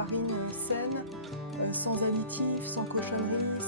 farine saine, sans additifs, sans cochonneries,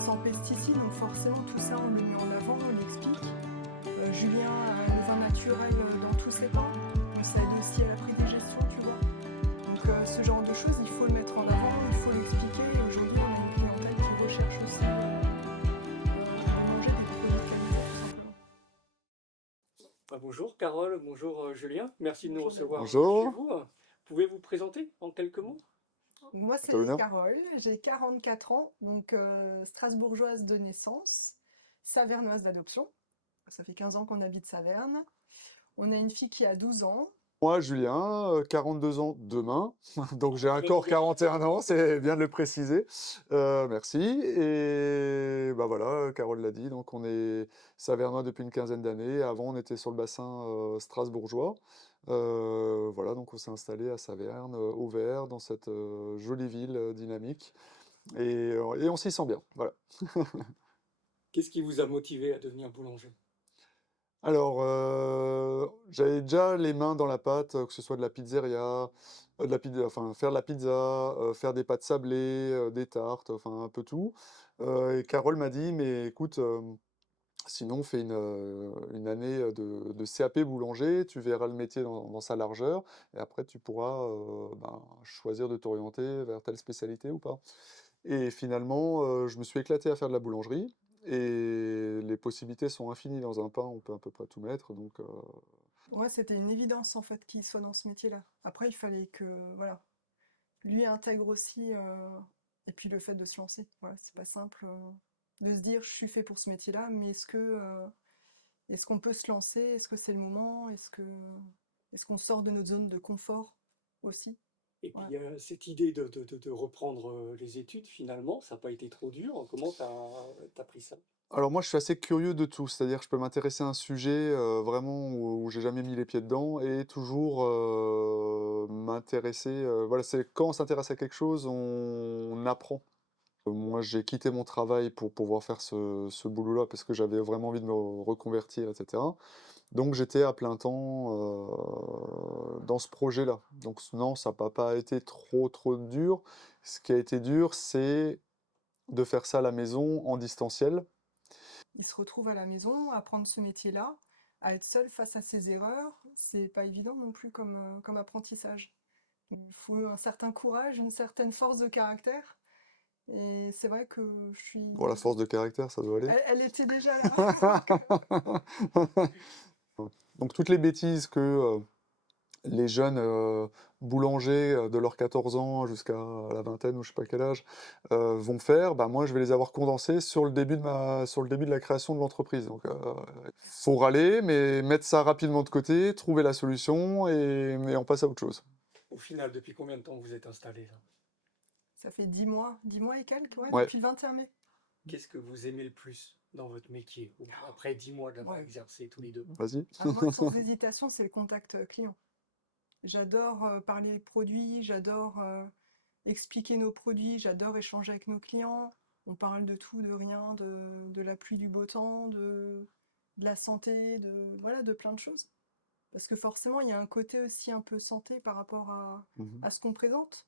sans pesticides. Donc forcément tout ça on le met en avant, on l'explique. Julien a le vin naturel dans tous ses pains, donc ça aide aussi à la prédigestion, tu vois. Donc ce genre de choses, il faut le mettre en avant, il faut l'expliquer. Et aujourd'hui, on a une clientèle qui recherche aussi à manger des produits de qualité, tout simplement. Bonjour Carole, bonjour Julien, merci de nous Bonjour David. recevoir chez Bonjour, vous. Pouvez-vous vous présenter en quelques mots? Moi, à toi c'est l'honneur. Carole, j'ai 44 ans, donc strasbourgeoise de naissance, savernoise d'adoption. Ça fait 15 ans qu'on habite Saverne. On a une fille qui a 12 ans. Moi, Julien, 42 ans demain, donc j'ai Bon encore anniversaire. 41 ans, c'est bien de le préciser. Merci. Et bah voilà, Carole l'a dit, donc on est Savernois depuis une quinzaine d'années. Avant, on était sur le bassin strasbourgeois. Voilà, donc on s'est installé à Saverne, au vert, dans cette jolie ville dynamique. Et on s'y sent bien. Voilà. Qu'est-ce qui vous a motivé à devenir boulanger? Alors, j'avais déjà les mains dans la pâte, que ce soit de la pizzeria, de la pizza, enfin faire de la pizza, faire des pâtes sablées, des tartes, enfin un peu tout. Et Carole m'a dit: «Mais écoute, sinon fais une année, de CAP boulanger, tu verras le métier dans sa largeur et après tu pourras, ben, choisir de t'orienter vers telle spécialité ou pas». Et finalement, je me suis éclaté à faire de la boulangerie et les possibilités sont infinies dans un pain, on peut à peu près tout mettre donc Ouais, c'était une évidence en fait qu'il soit dans ce métier-là. Après, il fallait que, voilà, lui intègre aussi, et puis le fait de se lancer. Voilà, c'est pas simple de se dire je suis fait pour ce métier-là, mais est-ce qu'on peut se lancer? Est-ce que c'est le moment? Est-ce qu'on sort de notre zone de confort aussi? Et puis Ouais. cette idée de reprendre les études finalement, ça n'a pas été trop dur. Comment t'as pris ça? alors moi je suis assez curieux de tout, c'est-à-dire que je peux m'intéresser à un sujet, vraiment où j'ai jamais mis les pieds dedans et toujours, m'intéresser, voilà, c'est quand on s'intéresse à quelque chose, on apprend. Moi, j'ai quitté mon travail pour pouvoir faire ce boulot-là parce que j'avais vraiment envie de me reconvertir, et cetera. Donc j'étais à plein temps, dans ce projet-là. Donc non, ça n'a pas été trop dur. Ce qui a été dur, c'est de faire ça à la maison, en distanciel. Il se retrouve à la maison, à apprendre ce métier-là, à être seul face à ses erreurs. C'est pas évident non plus comme apprentissage. Il faut un certain courage, une certaine force de caractère. Et c'est vrai que je Bon, la suis. force de caractère, ça doit aller. Elle était déjà là. Donc toutes les bêtises que, les jeunes boulangers de leurs 14 ans jusqu'à la vingtaine ou je sais pas quel âge vont faire, bah moi je vais les avoir condensés sur le début sur le début de la création de l'entreprise. Donc faut râler, mais mettre ça rapidement de côté, trouver la solution et on passe à autre chose. Au final, depuis combien de temps vous êtes installé là? Ça fait 10 mois et quelques, ouais, Ouais, depuis le 21 mai. Qu'est-ce que vous aimez le plus dans votre métier, après 10 mois de l'avoir Ouais. exercé tous les deux? vas-y. Ah, moi, sans hésitation, c'est le contact client. J'adore parler produits, j'adore expliquer nos produits, j'adore échanger avec nos clients. On parle de tout, de rien, de la pluie, du beau temps, de la santé, voilà, de plein de choses. Parce que forcément, il y a un côté aussi un peu santé par rapport Mhm. à ce qu'on présente.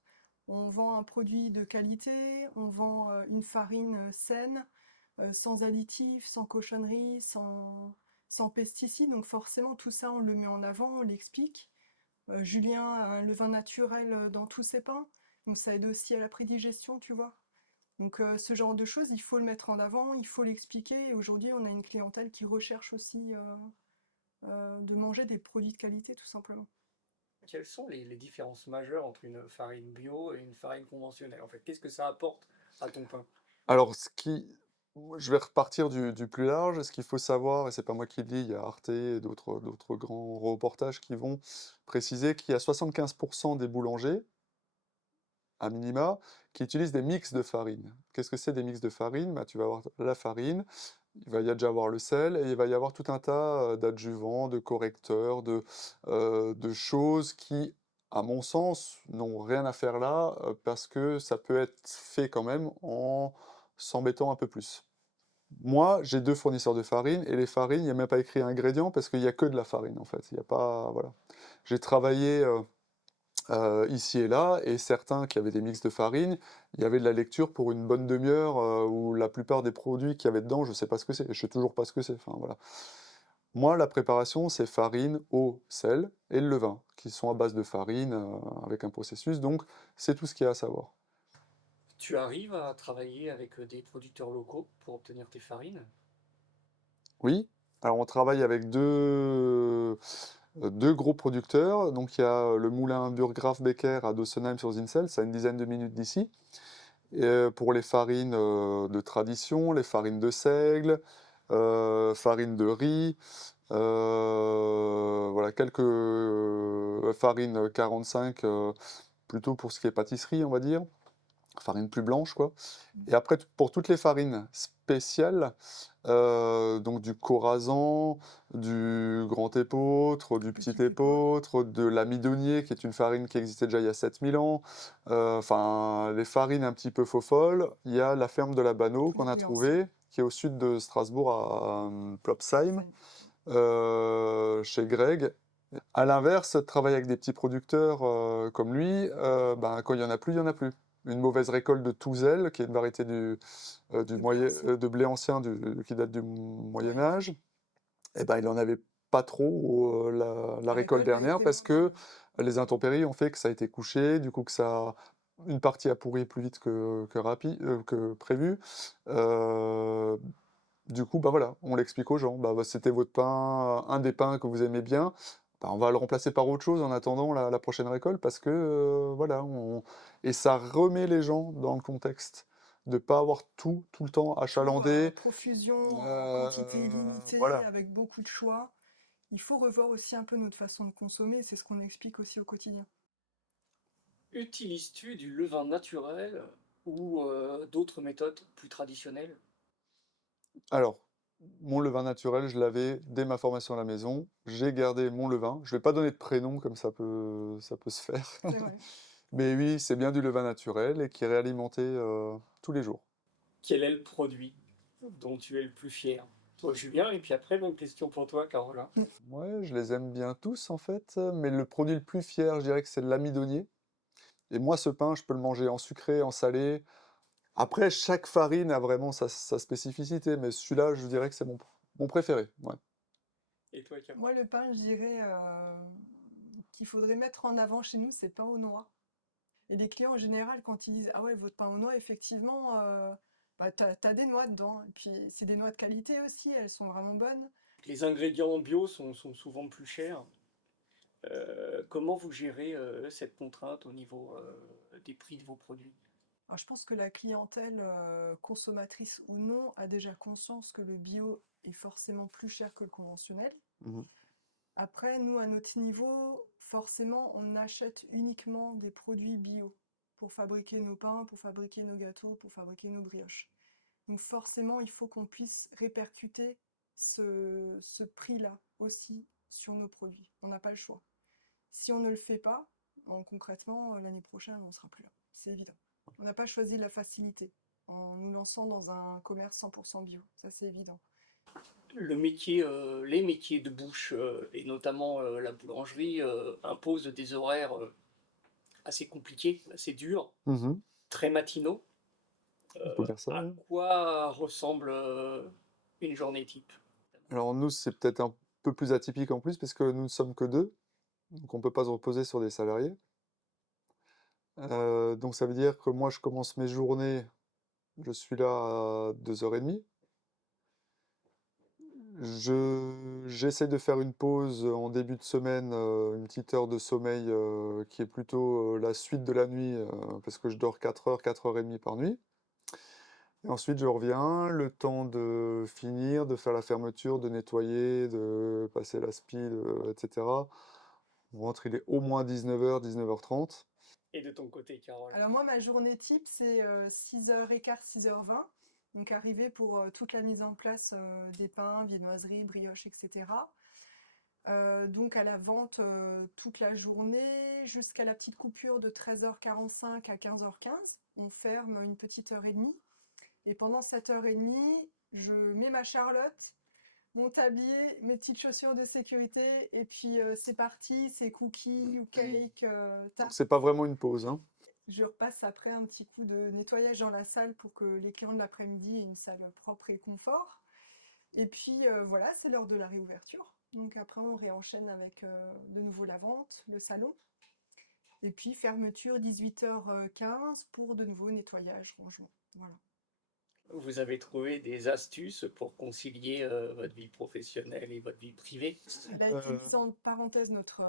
On vend un produit de qualité, on vend une farine saine, sans additifs, sans cochonneries, sans pesticides. Donc forcément, tout ça, on le met en avant, on l'explique. Julien a le vin naturel dans tous ses pains, donc ça aide aussi à la prédigestion, tu vois. Donc ce genre de choses, il faut le mettre en avant, il faut l'expliquer. Et aujourd'hui, on a une clientèle qui recherche aussi de manger des produits de qualité, tout simplement. Quelles sont les différences majeures entre une farine bio et une farine conventionnelle? En fait, qu'est-ce que ça apporte à ton pain? Alors je vais repartir du plus large. Ce qu'il faut savoir, et c'est pas moi qui le dis, il y a Arte et d'autres grands reportages qui vont préciser qu'il y a 75% des boulangers à minima, qui utilisent des mix de farine. Qu'est-ce que c'est des mix de farine? Bah, tu vas avoir la farine, il va y déjà avoir le sel, et il va y avoir tout un tas d'adjuvants, de correcteurs, de choses qui, à mon sens, n'ont rien à faire là, parce que ça peut être fait quand même en s'embêtant un peu plus. Moi, j'ai deux fournisseurs de farine, et les farines, il n'y a même pas écrit ingrédients, parce qu'il n'y a que de la farine, en fait. Il y a pas, voilà. J'ai travaillé ici et là, et certains qui avaient des mix de farine, il y avait de la lecture pour une bonne demi-heure, où la plupart des produits qu'il y avait dedans, je sais pas ce que c'est, et je sais toujours pas ce que c'est, enfin voilà. Moi, la préparation, c'est farine, eau, sel et le levain, qui sont à base de farine, avec un processus, donc c'est tout ce qu'il y a à savoir. Tu arrives à travailler avec des producteurs locaux pour obtenir tes farines? Oui, alors on travaille avec deux gros producteurs, donc il y a le moulin Burggraaf Becker à Dossenheim sur Zinsel, c'est à une dizaine de minutes d'ici, et, pour les farines de tradition, les farines de seigle, farines de riz, voilà, quelques farines 45, plutôt pour ce qui est pâtisserie, on va dire, farine plus blanche, quoi. Et après, pour toutes les farines spéciales, donc du Corazan, du Grand Épeautre, du Petit Petit épeautre. Épeautre, de l'amidonnier, qui est une farine qui existait déjà il y a 7000 ans, enfin, les farines un petit peu faux-folles. Il y a la ferme de la Banneau Les qu'on a plus anciens. trouvée, qui est au sud de Strasbourg, à Plopsheim, chez Greg. À l'inverse, travailler avec des petits producteurs comme lui, ben, quand il y en a plus, il y en a plus. Une mauvaise récolte de Touzel, qui est une variété De blé ancien. de blé ancien qui date du Moyen Âge, et ben, il n'en avait pas trop la La récolte récolte a dernière été parce mauvaise. que les intempéries ont fait que ça a été couché, du coup que une partie a pourri plus vite que prévu. Euh, du coup, bah voilà, on l'explique aux gens. Bah, c'était votre pain, un des pains que vous aimez bien. Bah, on va le remplacer par autre chose en attendant la prochaine récolte parce que voilà, et ça remet les gens dans le contexte de pas avoir tout le temps Tout à achalandé. profusion, en quantité illimitée, Voilà. avec beaucoup de choix. Il faut revoir aussi un peu notre façon de consommer, c'est ce qu'on explique aussi au quotidien. Utilises-tu du levain naturel ou d'autres méthodes plus traditionnelles? Alors, mon levain naturel, je l'avais dès ma formation à la maison. J'ai gardé mon levain. Je vais pas donner de prénom comme ça peut se faire. C'est vrai. Mais oui, c'est bien du levain naturel et qui est réalimenté tous les jours. Quel est le produit dont tu es le plus fier? Toi, Julien, et puis après, même question pour toi, Caroline. Ouais, je les aime bien tous en fait, mais le produit le plus fier, je dirais que c'est l'amidonnier. Et moi, ce pain, je peux le manger en sucré, en salé. Après, chaque farine a vraiment sa spécificité, mais celui-là, je dirais que c'est mon préféré. Ouais. Et toi, Caroline? Moi, le pain, je dirais qu'il faudrait mettre en avant chez nous, c'est pain aux noix. Et les clients, en général, quand ils disent: «Ah ouais, votre pain aux noix, effectivement, bah, t'as des noix dedans». Et puis, c'est des noix de qualité aussi, elles sont vraiment bonnes. Les ingrédients bio sont souvent plus chers. Comment vous gérez cette contrainte au niveau des prix de vos produits? Alors, je pense que la clientèle, consommatrice ou non, a déjà conscience que le bio est forcément plus cher que le conventionnel. Mhm. Après, nous, à notre niveau, forcément, on achète uniquement des produits bio pour fabriquer nos pains, pour fabriquer nos gâteaux, pour fabriquer nos brioches. Donc forcément, il faut qu'on puisse répercuter ce prix-là aussi sur nos produits. On n'a pas le choix. Si on ne le fait pas, concrètement, l'année prochaine, on ne sera plus là. C'est évident. On n'a pas choisi la facilité en nous lançant dans un commerce 100% bio. Ça, c'est évident. Les métiers de bouche, et notamment la boulangerie, imposent des horaires assez compliqués, assez durs, Mhm. très matinaux. On peut dire ça, À oui. quoi ressemble une journée type? Alors nous, c'est peut-être un peu plus atypique en plus, parce que nous ne sommes que deux, donc on ne peut pas se reposer sur des salariés. Donc ça veut dire que moi, je commence mes journées, je suis là à 2h30. J'essaie de faire une pause en début de semaine, une petite heure de sommeil qui est plutôt la suite de la nuit, parce que je dors 4 heures, 4h30 par nuit. Et ensuite, je reviens, le temps de finir, de faire la fermeture, de nettoyer, de passer l'aspi, etc. On rentre, il est au moins 19h, 19h30. Et de ton côté, Carole? Alors moi, ma journée type, c'est 6h15, 6h20. Donc arriver pour toute la mise en place des pains, viennoiseries, brioches, etc. Donc à la vente toute la journée jusqu'à la petite coupure de 13h45 à 15h15. On ferme une petite heure et demie. Et pendant cette heure et demie, je mets ma charlotte, mon tablier, mes petites chaussures de sécurité, et puis c'est parti, c'est cookies ou cake, Donc tarte. c'est pas vraiment une pause, hein. Je repasse après un petit coup de nettoyage dans la salle pour que les clients de l'après-midi aient une salle propre et confort. Et puis voilà, c'est l'heure de la réouverture. Donc après, on réenchaîne avec de nouveau la vente, le salon. Et puis fermeture 18h15 pour de nouveau nettoyage, rangement. Voilà. Vous avez trouvé des astuces pour concilier votre vie professionnelle et votre vie privée? Elle a été Euh, mise en parenthèse notre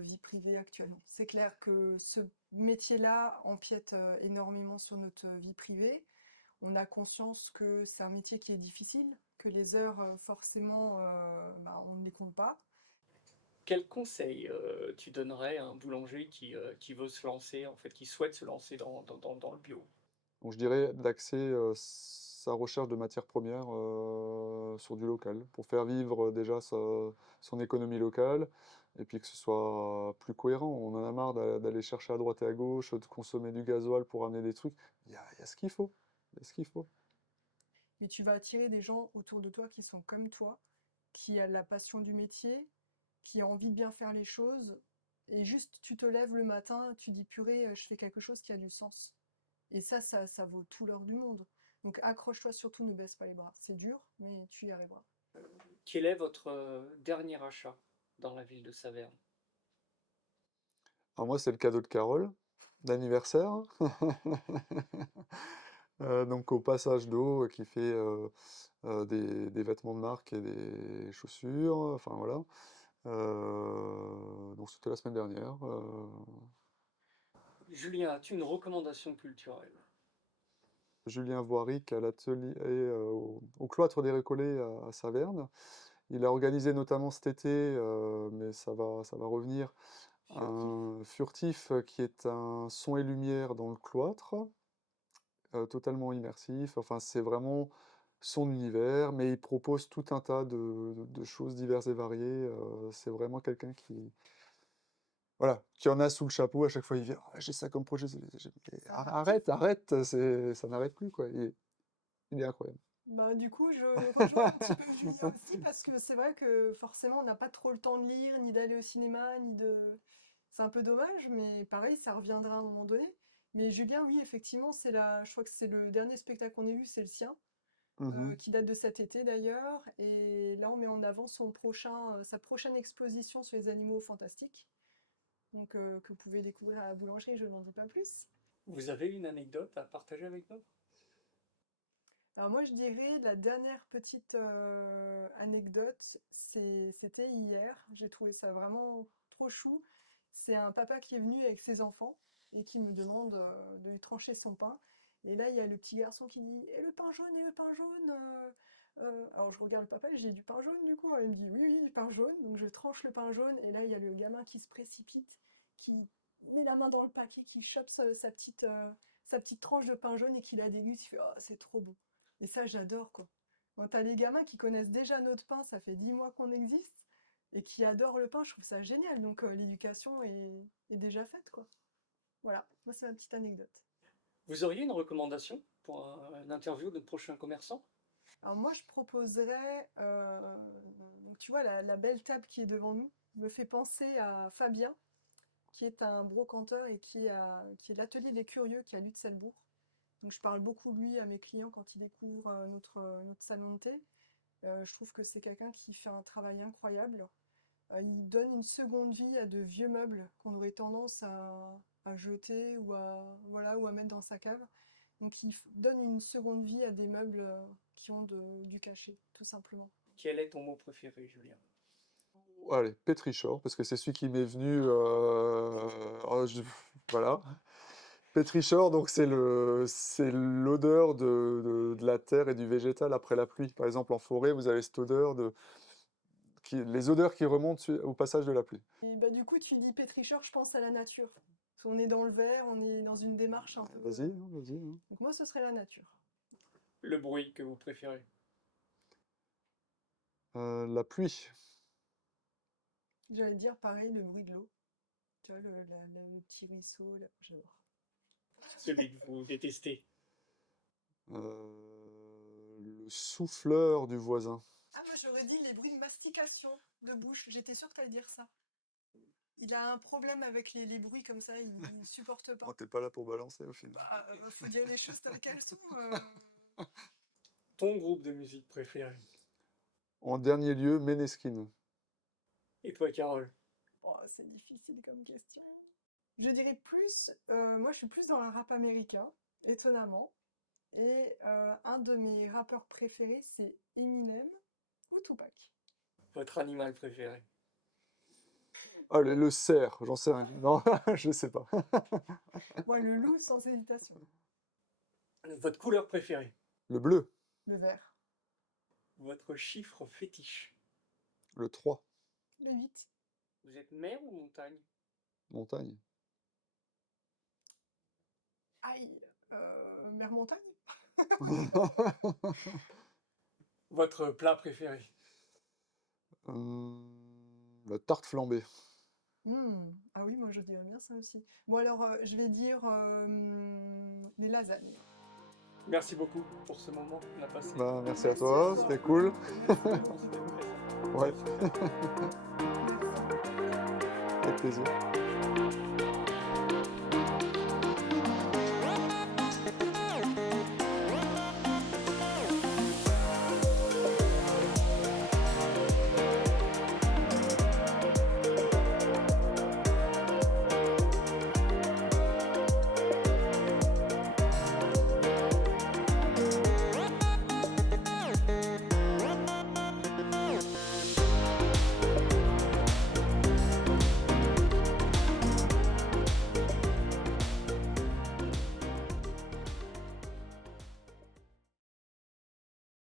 vie privée actuellement. C'est clair que ce métier-là empiète énormément sur notre vie privée. On a conscience que c'est un métier qui est difficile, que les heures, forcément, bah, on ne les compte pas. Quel conseil tu donnerais à un boulanger qui veut se lancer, en fait, qui souhaite se lancer dans le bio? donc je dirais d'axer sa recherche de matières premières sur du local, pour faire vivre déjà son économie locale, et puis que ce soit plus cohérent. On en a marre d'aller chercher à droite et à gauche, de consommer du gasoil pour amener des trucs. Il y a ce qu'il faut. Il y a ce qu'il faut. Mais tu vas attirer des gens autour de toi qui sont comme toi, qui a la passion du métier, qui a envie de bien faire les choses. Et juste, tu te lèves le matin, tu dis purée, je fais quelque chose qui a du sens. Et ça vaut tout l'or du monde. Donc accroche-toi surtout, ne baisse pas les bras. C'est dur, mais tu y arriveras. Quel est votre dernier achat dans la ville de Saverne? Alors moi, c'est le cadeau de Carole, d'anniversaire. Donc au passage d'eau qui fait des vêtements de marque et des chaussures, enfin voilà. Donc c'était la semaine dernière. Julien, as-tu une recommandation culturelle? Julien Voiric à l'atelier au cloître des Récollets à Saverne. Il a organisé notamment cet été, mais ça va revenir, Furtif. un furtif qui est un son et lumière dans le cloître, totalement immersif. Enfin, c'est vraiment son univers, mais il propose tout un tas de choses diverses et variées. C'est vraiment quelqu'un qui, voilà, qui en a sous le chapeau. À chaque fois, il vient, ah, j'ai ça comme projet. Ça marche. Arrête, arrête, ça n'arrête plus, quoi. Il est incroyable. Bah, du coup, je rejoins un petit peu Julien aussi, parce que c'est vrai que forcément, on n'a pas trop le temps de lire, ni d'aller au cinéma, ni de... C'est un peu dommage, mais pareil, ça reviendra à un moment donné. Mais Julien, oui, effectivement, je crois que c'est le dernier spectacle qu'on ait eu, c'est le sien, Mhm. qui date de cet été d'ailleurs. Et là, on met en avant sa prochaine exposition sur les animaux fantastiques, donc que vous pouvez découvrir à la boulangerie, je n'en dis pas plus. Vous avez une anecdote à partager avec nous? Alors moi, je dirais la dernière petite anecdote, c'était hier. J'ai trouvé ça vraiment trop chou. C'est un papa qui est venu avec ses enfants et qui me demande de lui trancher son pain. Et là, il y a le petit garçon qui dit: «Et le pain jaune, et le pain jaune?» Alors je regarde le papa et j'ai du pain jaune du coup. Il me dit: «Oui, oui, du pain jaune.» Donc je tranche le pain jaune et là, il y a le gamin qui se précipite, qui met la main dans le paquet, qui chope sa petite tranche de pain jaune et qui la déguste. Il fait: «Oh, c'est trop bon.» Et ça, j'adore, quoi. Quand t'as les gamins qui connaissent déjà notre pain, ça fait 10 mois qu'on existe, et qui adorent le pain, je trouve ça génial. Donc l'éducation est déjà faite, quoi. Voilà, moi c'est ma petite anecdote. Vous auriez une recommandation pour une interview de prochain commerçant? Alors moi, je proposerais, donc tu vois, la belle table qui est devant nous me fait penser à Fabien, qui est un brocanteur et qui est l'atelier des curieux qui est à Lutzelbourg. Donc je parle beaucoup de lui à mes clients quand ils découvrent notre salon de thé. Je trouve que c'est quelqu'un qui fait un travail incroyable. Il donne une seconde vie à de vieux meubles qu'on aurait tendance à jeter ou à mettre dans sa cave. Donc il donne une seconde vie à des meubles qui ont du cachet, tout simplement. Quel est ton mot préféré, Julien? Allez, Pétrichor, parce que c'est celui qui m'est venu. Voilà. Pétrichor, donc c'est l'odeur de la terre et du végétal après la pluie. Par exemple, en forêt, vous avez cette odeur les odeurs qui remontent au passage de la pluie. Et bah, du coup, tu dis pétricheur, je pense à la nature. Parce qu'on est dans le vert, on est dans une démarche un peu. Vas-y, hein, vas-y, hein. Donc moi, ce serait la nature. Le bruit que vous préférez? La pluie. J'allais dire pareil, le bruit de l'eau. Tu vois, le petit ruisseau, là, j'adore. Celui que vous détestez? Le souffleur du voisin. Ah, moi j'aurais dit les bruits de mastication de bouche. J'étais sûre que t'allais dire ça. Il a un problème avec les bruits comme ça, il supporte Oh, pas. t'es pas là pour balancer au final. Bah, faut dire les choses telles qu'elles sont. Ton groupe de musique préféré? En dernier lieu, Måneskin. Et toi, Carole? Oh, c'est difficile comme question. Je dirais plus, moi je suis plus dans le rap américain, étonnamment. Et un de mes rappeurs préférés, c'est Eminem ou Tupac. Votre animal préféré? Ah, le cerf, j'en sais rien. Non, je sais pas. Moi, le loup sans hésitation. Votre couleur préférée? Le bleu, Le vert. Votre chiffre fétiche? le 3, Le 8. Vous êtes mer ou montagne? montagne. Aïe, mer montagne. Votre plat préféré? La tarte flambée. Ah oui, moi je dirais bien ça aussi. Bon alors, je vais dire les lasagnes. Merci beaucoup pour ce moment qu'on a passé. Bah, merci à toi, c'était cool. Merci. Ouais, avec plaisir.